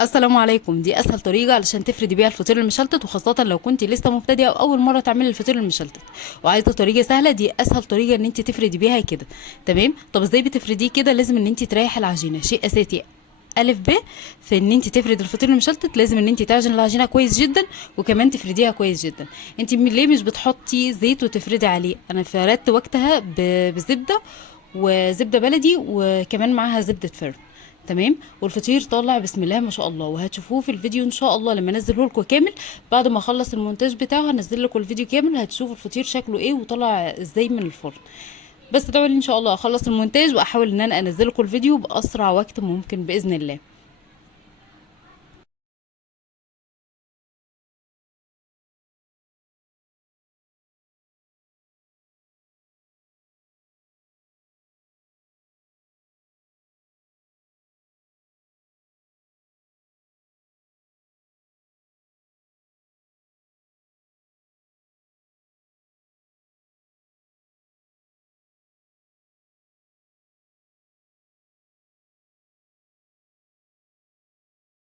السلام عليكم. دي اسهل طريقه علشان تفردي بيها الفطير المشلتت، وخاصه لو كنت لسه مبتدئه او اول مره تعملي الفطير المشلتت وعايزه طريقه سهله. دي اسهل طريقه ان انت تفردي بيها كده. تمام. طب ازاي بتفرديه كده؟ لازم ان انت تريحي العجينه، شيء اساسي الف ب في ان انت تفرد الفطير المشلتت. لازم ان انت تعجن العجينه كويس جدا، وكمان تفرديها كويس جدا. انت ليه مش بتحطي زيت وتفردي عليه؟ انا فردت وقتها بزبده، وزبده بلدي، وكمان معاها زبده فرن. تمام. والفطير طالع بسم الله ما شاء الله، وهتشوفوه في الفيديو ان شاء الله لما انزله لكم كامل. بعد ما اخلص المونتاج بتاعه هنزل لكم الفيديو كامل، هتشوفوا الفطير شكله ايه وطلع ازاي من الفرن. بس ادعوا لي ان شاء الله اخلص المونتاج واحاول ان انا انزل لكم الفيديو باسرع وقت ممكن باذن الله.